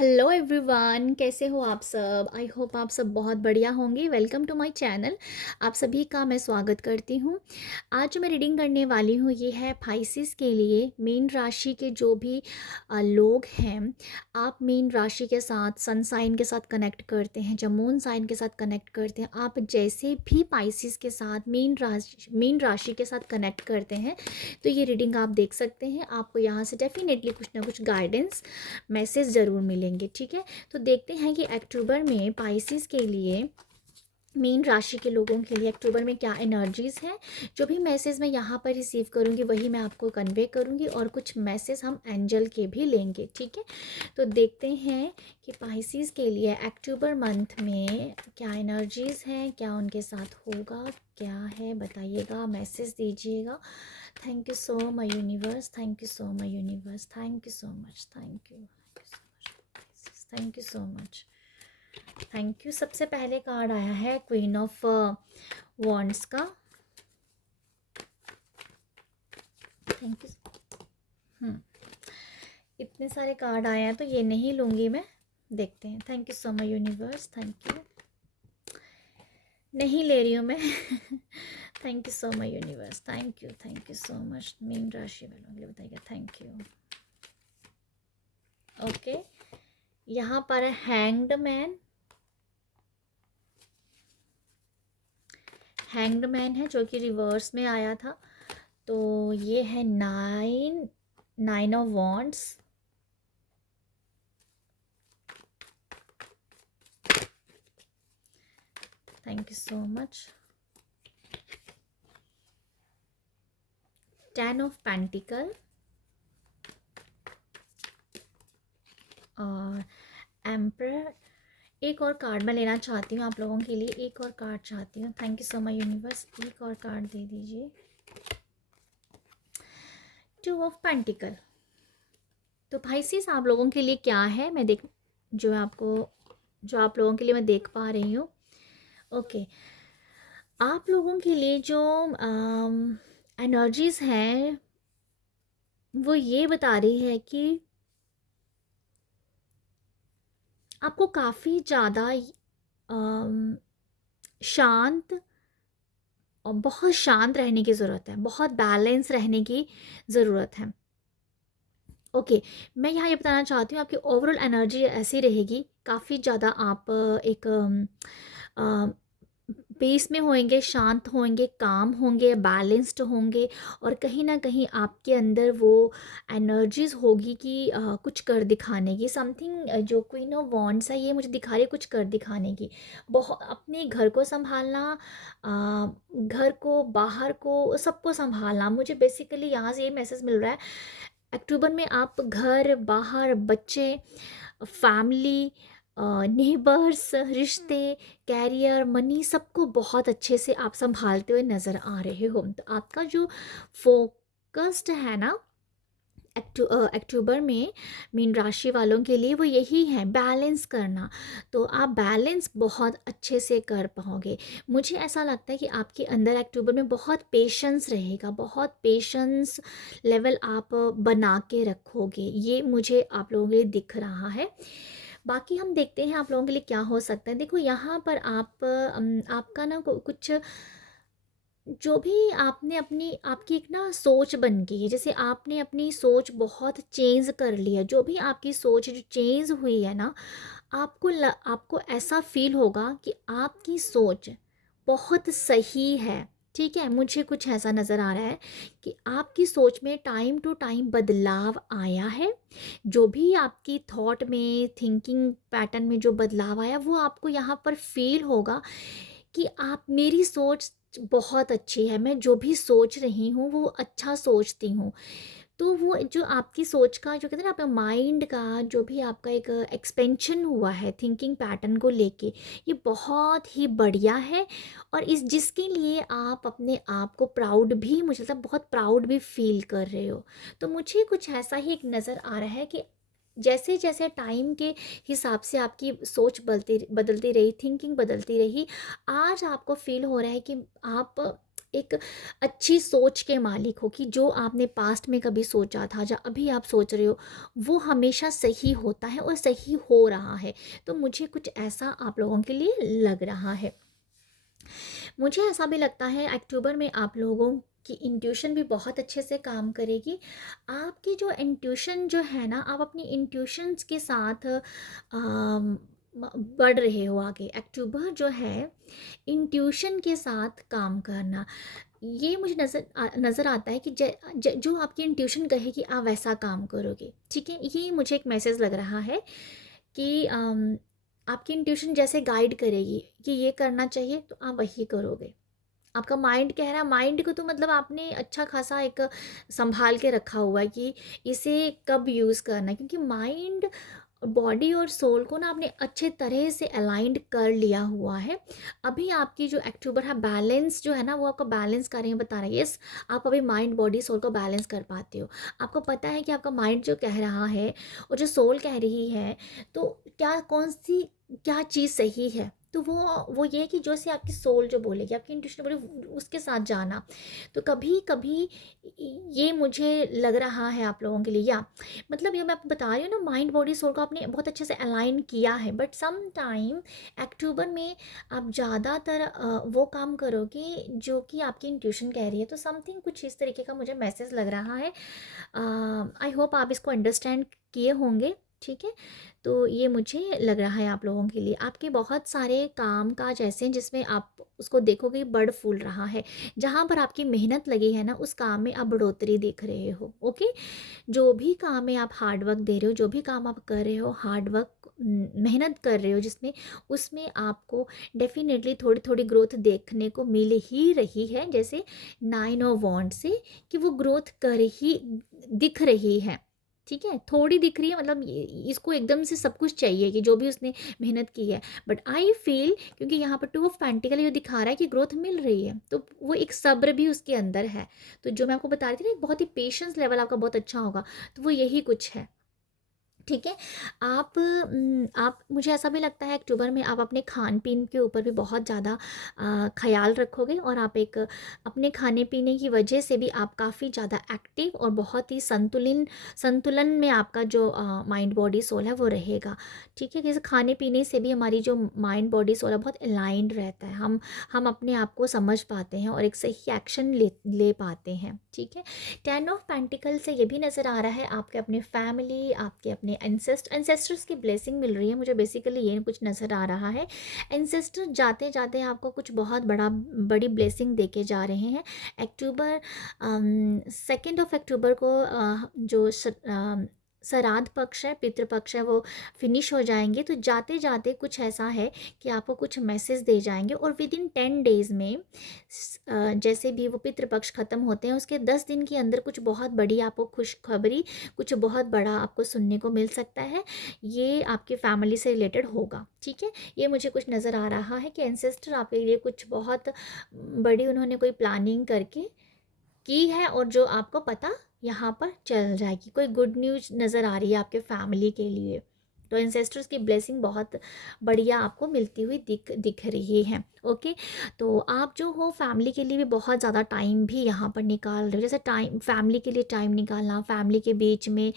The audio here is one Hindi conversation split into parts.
हेलो एवरीवन, कैसे हो आप सब? आई होप आप सब बहुत बढ़िया होंगे। Welcome to my channel. आप सभी का मैं स्वागत करती हूँ। आज जो मैं रीडिंग करने वाली हूँ ये है पाइसेस के लिए। मीन राशि के जो भी लोग हैं, आप मीन राशि के साथ सन साइन के साथ कनेक्ट करते हैं, जब मून साइन के साथ कनेक्ट करते हैं, आप जैसे भी पाइसेस के साथ मीन राशि के साथ कनेक्ट करते हैं तो ये रीडिंग आप देख सकते हैं। आपको यहाँ से डेफिनेटली कुछ ना कुछ गाइडेंस मैसेज ज़रूर मिलेंगे। ठीक है, तो देखते हैं कि अक्टूबर में पाइसेस के लिए, मीन राशि के लोगों के लिए अक्टूबर में क्या एनर्जीज़ हैं। जो भी मैसेज मैं यहाँ पर रिसीव करूँगी वही मैं आपको कन्वे करूँगी, और कुछ मैसेज हम एंजल के भी लेंगे। ठीक है, तो देखते हैं कि पाइसेस के लिए अक्टूबर मंथ में क्या एनर्जीज़ हैं, क्या उनके साथ होगा, क्या है बताइएगा, मैसेज दीजिएगा। Thank you so much universe, thank you so much universe, thank you so much, thank you thank you so much, thank you. सबसे पहले कार्ड आया है क्वीन ऑफ वॉन्ड्स का। Thank you. इतने सारे कार्ड आए हैं तो ये नहीं लूँगी मैं, देखते हैं। Thank you so much universe, thank you. नहीं ले रही हूँ मैं। Thank you so much universe, thank you so much. Mean राशि वालों के लिए बताइएगा, थैंक यू। ओके, यहाँ पर है हैंग्ड मैन। हैंग्ड मैन है जो कि रिवर्स में आया था। तो ये है nine of wands. Thank you so much. 10 of pentacle और एम्परर। एक और कार्ड मैं लेना चाहती हूँ आप लोगों के लिए, एक और कार्ड चाहती हूँ। Thank you so much universe, एक और कार्ड दे दीजिए। 2 ऑफ पेंटिकल। तो पाइसेस आप लोगों के लिए क्या है, मैं देख जो आप लोगों के लिए मैं देख पा रही हूँ। ओके, आप लोगों के लिए जो एनर्जीज हैं वो ये बता रही है कि आपको काफ़ी ज़्यादा शांत और बहुत शांत रहने की ज़रूरत है, बहुत बैलेंस रहने की ज़रूरत है। ओके, मैं यहाँ ये बताना चाहती हूँ आपकी ओवरऑल एनर्जी ऐसी रहेगी, काफ़ी ज़्यादा आप एक पीस में होंगे, शांत होंगे, काम होंगे, बैलेंस्ड होंगे, और कहीं ना कहीं आपके अंदर वो एनर्जीज होगी कि कुछ कर दिखाने की। समथिंग जो क्वीन ऑफ वॉन्ड्स है ये मुझे दिखा रही है कुछ कर दिखाने की। बहुत अपने घर को संभालना, घर को, बाहर को, सबको संभालना। मुझे बेसिकली यहाँ से ये मैसेज मिल रहा है अक्टूबर में आप घर, बाहर, बच्चे, फैमिली, नेबर्स, रिश्ते, कैरियर, मनी, सबको बहुत अच्छे से आप संभालते हुए नज़र आ रहे हो। तो आपका जो फोकस्ड है ना अक्टूबर में मीन राशि वालों के लिए, वो यही है, बैलेंस करना। तो आप बैलेंस बहुत अच्छे से कर पाओगे। मुझे ऐसा लगता है कि आपके अंदर अक्टूबर में बहुत पेशेंस रहेगा, बहुत पेशेंस लेवल आप बना के रखोगे, ये मुझे आप लोगों के लिए दिख रहा है। बाकी हम देखते हैं आप लोगों के लिए क्या हो सकता है। देखो यहाँ पर आपका ना कुछ जो भी आपने अपनी आपकी एक ना सोच बन गई है, जैसे आपने अपनी सोच बहुत चेंज कर लिया। जो भी आपकी सोच जो चेंज हुई है ना, आपको ऐसा फील होगा कि आपकी सोच बहुत सही है। ठीक है, मुझे कुछ ऐसा नज़र आ रहा है कि आपकी सोच में टाइम टू टाइम बदलाव आया है। जो भी आपकी थॉट में, थिंकिंग पैटर्न में जो बदलाव आया वो आपको यहाँ पर फील होगा कि आप, मेरी सोच बहुत अच्छी है, मैं जो भी सोच रही हूँ वो अच्छा सोचती हूँ। तो वो जो आपकी सोच का, जो कहते हैं ना, आपका माइंड का जो भी आपका एक एक्सपेंशन हुआ है थिंकिंग पैटर्न को लेके, ये बहुत ही बढ़िया है। और इस जिसके लिए आप अपने आप को प्राउड भी, मुझे लगता है बहुत प्राउड भी फील कर रहे हो। तो मुझे कुछ ऐसा ही एक नज़र आ रहा है कि जैसे जैसे टाइम के हिसाब से आपकी सोच बदलती बदलती रही, थिंकिंग बदलती रही, आज आपको फील हो रहा है कि आप एक अच्छी सोच के मालिक हो कि जो आपने पास्ट में कभी सोचा था या अभी आप सोच रहे हो वो हमेशा सही होता है और सही हो रहा है। तो मुझे कुछ ऐसा आप लोगों के लिए लग रहा है। मुझे ऐसा भी लगता है अक्टूबर में आप लोगों की इंट्यूशन भी बहुत अच्छे से काम करेगी। आपकी जो इंट्यूशन जो है ना, आप अपनी इंट्यूशंस के साथ बढ़ रहे हो आगे। अक्टूबर जो है इंट्यूशन के साथ काम करना, ये मुझे नज़र आता है कि जो आपकी इंट्यूशन कहेगी आप वैसा काम करोगे। ठीक है, ये मुझे एक मैसेज लग रहा है कि आपकी इंट्यूशन जैसे गाइड करेगी कि ये करना चाहिए तो आप वही करोगे। आपका माइंड कह रहा है, माइंड को तो मतलब आपने अच्छा खासा एक संभाल के रखा हुआ है कि इसे कब यूज़ करना है, क्योंकि माइंड, बॉडी और सोल को ना आपने अच्छे तरह से अलाइंड कर लिया हुआ है। अभी आपकी जो अक्टूबर है बैलेंस जो है ना, वो आपका बैलेंस कर रही है, बता रहा है यस, आप अभी माइंड बॉडी सोल को बैलेंस कर पाते हो। आपको पता है कि आपका माइंड जो कह रहा है और जो सोल कह रही है, तो क्या कौन सी क्या चीज़ सही है। तो वो ये है कि जो से आपकी सोल जो बोलेगी, आपकी इंट्यूशन बोले, उसके साथ जाना। तो कभी कभी ये मुझे लग रहा है आप लोगों के लिए, या मतलब ये मैं आपको बता रही हूँ ना, माइंड बॉडी सोल को आपने बहुत अच्छे से अलाइन किया है, बट सम टाइम अक्टूबर में आप ज़्यादातर वो काम करोगे जो कि आपकी इंट्यूशन कह रही है। तो समथिंग कुछ इस तरीके का मुझे मैसेज लग रहा है। आई होप आप इसको अंडरस्टैंड किए होंगे। ठीक है, तो ये मुझे लग रहा है आप लोगों के लिए। आपके बहुत सारे काम काज ऐसे हैं जिसमें आप उसको देखोगे बड़ फूल रहा है। जहाँ पर आपकी मेहनत लगी है ना, उस काम में आप बढ़ोतरी देख रहे हो। ओके, जो भी काम में आप हार्ड वर्क दे रहे हो, जो भी काम आप कर रहे हो, हार्ड वर्क मेहनत कर रहे हो जिसमें, उसमें आपको डेफिनेटली थोड़ी थोड़ी ग्रोथ देखने को मिल ही रही है। जैसे 9 ऑफ वॉन्ड से कि वो ग्रोथ कर ही दिख रही है। ठीक है, थोड़ी दिख रही है, मतलब इसको एकदम से सब कुछ चाहिए कि जो भी उसने मेहनत की है, बट आई फील क्योंकि यहाँ पर 2 ऑफ पेंटिकल ये दिखा रहा है कि ग्रोथ मिल रही है, तो वो एक सब्र भी उसके अंदर है। तो जो मैं आपको बता रही थी ना, एक बहुत ही पेशेंस लेवल आपका बहुत अच्छा होगा, तो वो यही कुछ है। ठीक है, आप मुझे ऐसा भी लगता है अक्टूबर में आप अपने खान पीन के ऊपर भी बहुत ज़्यादा ख्याल रखोगे, और आप एक अपने खाने पीने की वजह से भी आप काफ़ी ज़्यादा एक्टिव और बहुत ही संतुलन संतुलन में आपका जो माइंड बॉडी सोल है वो रहेगा। ठीक है, जैसे खाने पीने से भी हमारी जो माइंड बॉडी सोल है बहुत अलाइंड रहता है। हम अपने आप को समझ पाते हैं और एक सही एक्शन ले ले पाते हैं। ठीक है, 10 ऑफ पेंटिकल से ये भी नज़र आ रहा है आपके अपने फैमिली, आपके अपने एंसेस्टर्स की ब्लेसिंग मिल रही है मुझे, बेसिकली ये कुछ नज़र आ रहा है। एंसेस्टर जाते जाते आपको कुछ बहुत बड़ी ब्लेसिंग देके जा रहे हैं। अक्टूबर 2 अक्टूबर को जो श्राद्ध पक्ष है, पितृपक्ष है, वो फिनिश हो जाएंगे। तो जाते जाते कुछ ऐसा है कि आपको कुछ मैसेज दे जाएंगे, और विद इन 10 डेज़ में जैसे भी वो पितृपक्ष ख़त्म होते हैं उसके 10 दिन के अंदर कुछ बहुत बड़ी आपको खुशखबरी, कुछ बहुत बड़ा आपको सुनने को मिल सकता है। ये आपके फैमिली से रिलेटेड होगा। ठीक है, ये मुझे कुछ नज़र आ रहा है कि एंसेस्टर आपके लिए कुछ बहुत बड़ी उन्होंने कोई प्लानिंग करके की है, और जो आपको पता यहाँ पर चल जाएगी। कोई गुड न्यूज़ नज़र आ रही है आपके फैमिली के लिए। तो एंसेस्टर्स की ब्लेसिंग बहुत बढ़िया आपको मिलती हुई दिख रही है। ओके, तो आप जो हो फैमिली के लिए भी बहुत ज़्यादा टाइम भी यहाँ पर निकाल रहे हो। जैसे टाइम फैमिली के लिए टाइम निकालना, फैमिली के बीच में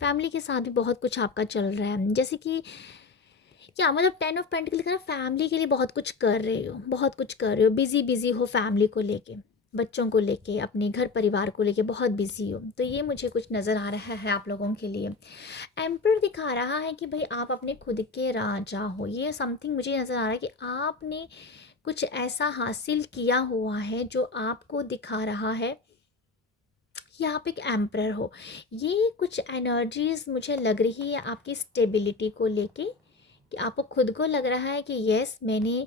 फैमिली के साथ भी बहुत कुछ आपका चल रहा है। जैसे कि क्या मतलब 10 ऑफ पेंटिकल का फैमिली के लिए बहुत कुछ कर रहे हो, बहुत कुछ कर रहे हो, बिजी बिजी हो फैमिली को लेके, बच्चों को लेके, अपने घर परिवार को लेके बहुत बिजी हो। तो ये मुझे कुछ नज़र आ रहा है आप लोगों के लिए। एम्पर दिखा रहा है कि भाई आप अपने खुद के राजा हो। ये समथिंग मुझे नज़र आ रहा है कि आपने कुछ ऐसा हासिल किया हुआ है जो आपको दिखा रहा है कि आप एक एम्परर हो। ये कुछ एनर्जीज मुझे लग रही है आपकी स्टेबिलिटी को लेके, कि आपको खुद को लग रहा है कि यस मैंने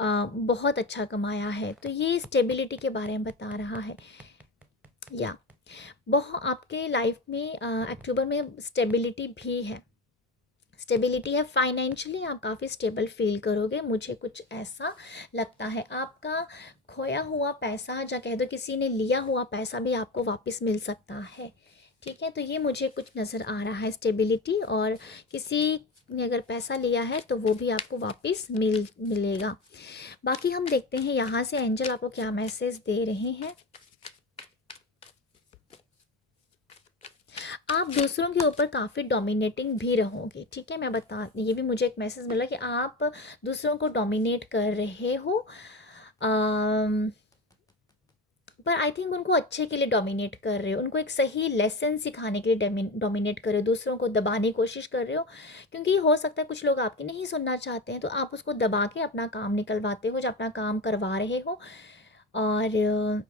बहुत अच्छा कमाया है। तो ये स्टेबिलिटी के बारे में बता रहा है। या बहुत आपके लाइफ में अक्टूबर में स्टेबिलिटी भी है, स्टेबिलिटी है। फाइनेंशियली आप काफ़ी स्टेबल फील करोगे, मुझे कुछ ऐसा लगता है। आपका खोया हुआ पैसा, या कह दो किसी ने लिया हुआ पैसा भी आपको वापस मिल सकता है। ठीक है, तो ये मुझे कुछ नज़र आ रहा है स्टेबिलिटी, और किसी ने अगर पैसा लिया है तो वो भी आपको वापस मिलेगा। बाकी हम देखते हैं यहाँ से एंजल आपको क्या मैसेज दे रहे हैं। आप दूसरों के ऊपर काफ़ी डोमिनेटिंग भी रहोगे, ठीक है। मैं बता, ये भी मुझे एक मैसेज मिला कि आप दूसरों को डोमिनेट कर रहे हो, पर आई थिंक उनको अच्छे के लिए डोमिनेट कर रहे हो, उनको एक सही लेसन सिखाने के लिए डोमिनेट कर रहे हो, दूसरों को दबाने की कोशिश कर रहे हो। क्योंकि हो सकता है कुछ लोग आपकी नहीं सुनना चाहते हैं, तो आप उसको दबा के अपना काम निकलवाते हो, जो अपना काम करवा रहे हो। और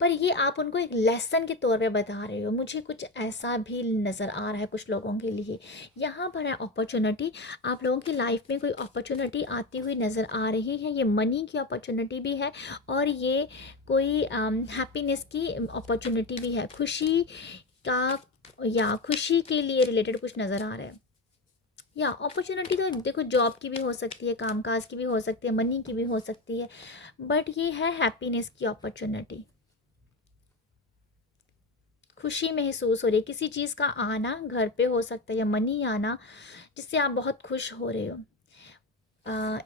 पर ये आप उनको एक लेसन के तौर पे बता रहे हो, मुझे कुछ ऐसा भी नज़र आ रहा है कुछ लोगों के लिए। यहाँ पर है अपॉर्चुनिटी, आप लोगों की लाइफ में कोई अपॉर्चुनिटी आती हुई नज़र आ रही है। ये मनी की अपॉर्चुनिटी भी है और ये कोई हैप्पीनेस की अपॉर्चुनिटी भी है, खुशी का या खुशी के लिए रिलेटेड कुछ नज़र आ रहा है। या अपॉर्चुनिटी तो देखो जॉब की भी हो सकती है, कामकाज की भी हो सकती है, मनी की भी हो सकती है, बट ये है हैप्पीनेस की अपॉर्चुनिटी। खुशी महसूस हो रही है, किसी चीज़ का आना घर पे हो सकता है या मनी आना जिससे आप बहुत खुश हो रहे हो।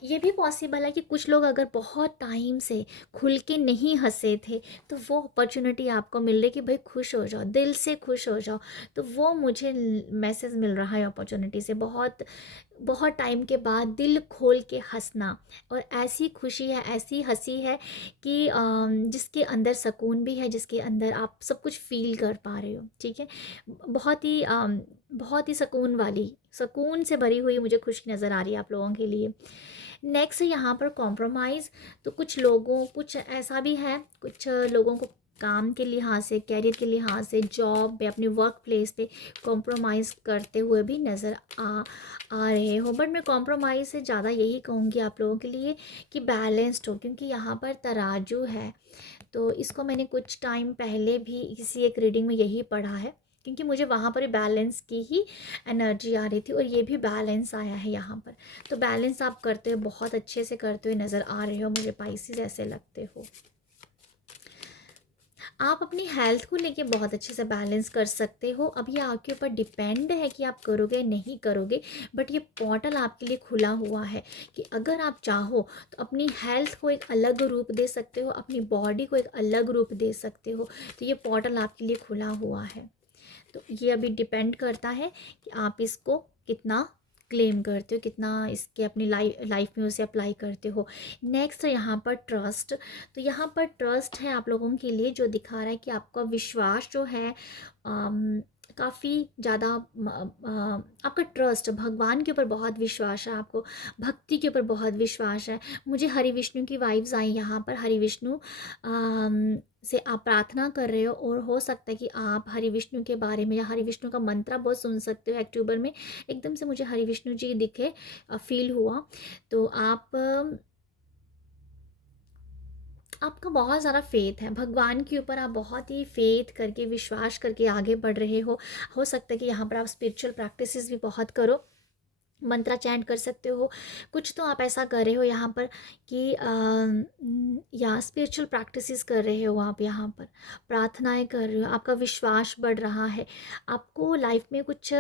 ये भी पॉसिबल है कि कुछ लोग अगर बहुत टाइम से खुल के नहीं हंसे थे, तो वो अपॉर्चुनिटी आपको मिल रही कि भाई खुश हो जाओ, दिल से खुश हो जाओ। तो वो मुझे मैसेज मिल रहा है अपॉर्चुनिटी से, बहुत बहुत टाइम के बाद दिल खोल के हंसना। और ऐसी खुशी है, ऐसी हंसी है कि जिसके अंदर सुकून भी है, जिसके अंदर आप सब कुछ फील कर पा रहे हो, ठीक है। बहुत ही बहुत ही सुकून से भरी हुई मुझे खुशी नज़र आ रही है आप लोगों के लिए। नेक्स्ट यहाँ पर कॉम्प्रोमाइज़, तो कुछ ऐसा भी है, कुछ लोगों को काम के लिहाज से, कैरियर के लिहाज से, जॉब पे, अपने वर्क प्लेस पे कॉम्प्रोमाइज़ करते हुए भी नज़र आ रहे हो। बट मैं कॉम्प्रोमाइज़ से ज़्यादा यही कहूँगी आप लोगों के लिए कि बैलेंस्ड हो, क्योंकि यहाँ पर तराजू है। तो इसको मैंने कुछ टाइम पहले भी किसी एक रीडिंग में यही पढ़ा है, क्योंकि मुझे वहाँ पर बैलेंस की ही एनर्जी आ रही थी और ये भी बैलेंस आया है यहाँ पर। तो बैलेंस आप करते हो, बहुत अच्छे से करते हुए नज़र आ रहे हो, मुझे पाइसेस ऐसे लगते हो। आप अपनी हेल्थ को लेके बहुत अच्छे से बैलेंस कर सकते हो। अब ये आपके ऊपर डिपेंड है कि आप करोगे नहीं करोगे, बट ये पोर्टल आपके लिए खुला हुआ है कि अगर आप चाहो तो अपनी हेल्थ को एक अलग रूप दे सकते हो, अपनी बॉडी को एक अलग रूप दे सकते हो। तो ये पोर्टल आपके लिए खुला हुआ है। तो ये अभी डिपेंड करता है कि आप इसको कितना क्लेम करते हो, कितना इसके अपनी लाइफ में उसे अप्लाई करते हो। नेक्स्ट यहाँ पर ट्रस्ट, तो यहाँ पर ट्रस्ट है आप लोगों के लिए, जो दिखा रहा है कि आपका विश्वास जो है काफ़ी ज़्यादा आपका ट्रस्ट भगवान के ऊपर बहुत विश्वास है, आपको भक्ति के ऊपर बहुत विश्वास है। मुझे हरि विष्णु की वाइब्स आई यहाँ पर, हरि विष्णु से आप प्रार्थना कर रहे हो और हो सकता है कि आप हरि विष्णु के बारे में या हरि विष्णु का मंत्र बहुत सुन सकते हो। अक्टूबर में एकदम से मुझे हरि विष्णु जी दिखे, फील हुआ। तो आपका बहुत ज़्यादा फेथ है भगवान के ऊपर, आप बहुत ही फेथ करके, विश्वास करके आगे बढ़ रहे हो सकता है कि यहाँ पर आप स्पिरिचुअल प्रैक्टिसेस भी बहुत करो, मंत्रा चैंट कर सकते हो। कुछ तो आप ऐसा कर रहे हो यहाँ पर कि या स्पिरिचुअल प्रैक्टिसेस कर रहे हो, आप यहाँ पर प्रार्थनाएं कर रहे हो, आपका विश्वास बढ़ रहा है। आपको लाइफ में कुछ,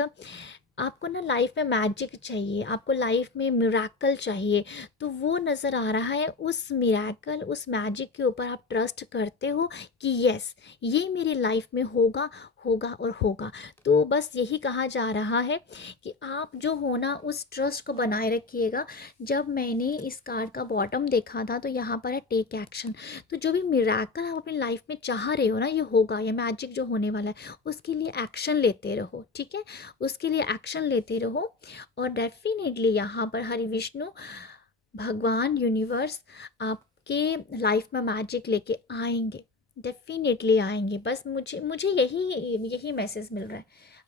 आपको ना लाइफ में मैजिक चाहिए, आपको लाइफ में मिराकल चाहिए, तो वो नज़र आ रहा है। उस मिराकल, उस मैजिक के ऊपर आप ट्रस्ट करते हो कि यस, ये मेरी लाइफ में होगा, होगा और होगा। तो बस यही कहा जा रहा है कि आप जो हो ना, उस ट्रस्ट को बनाए रखिएगा। जब मैंने इस कार्ड का बॉटम देखा था तो यहाँ पर है टेक एक्शन। तो जो भी मिराकल आप अपनी लाइफ में चाह रहे हो ना, ये होगा, ये मैजिक जो होने वाला है, उसके लिए एक्शन लेते रहो, ठीक है। उसके लिए एक्शन लेते रहो और डेफिनेटली यहाँ पर हरि विष्णु भगवान, यूनिवर्स आपके लाइफ में मैजिक लेके आएंगे, डेफिनेटली आएंगे। बस मुझे मुझे यही यही मैसेज मिल रहा है।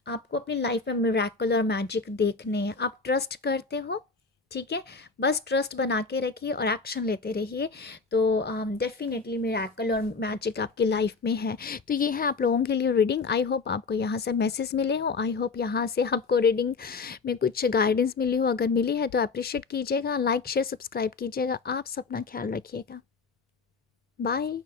आपको अपनी लाइफ में मिरेकल और मैजिक देखने हैं, आप ट्रस्ट करते हो, ठीक है। बस ट्रस्ट बना के रखिए और एक्शन लेते रहिए, तो डेफिनेटली मिरेकल और मैजिक आपकी लाइफ में है। तो ये है आप लोगों के लिए रीडिंग। आई होप आपको यहाँ से मैसेज मिले हो, आई होप यहाँ से आपको रीडिंग में कुछ गाइडेंस मिली हो। अगर मिली है तो अप्रिशिएट कीजिएगा, लाइक शेयर सब्सक्राइब कीजिएगा। आप सब अपना ख्याल रखिएगा। बाय।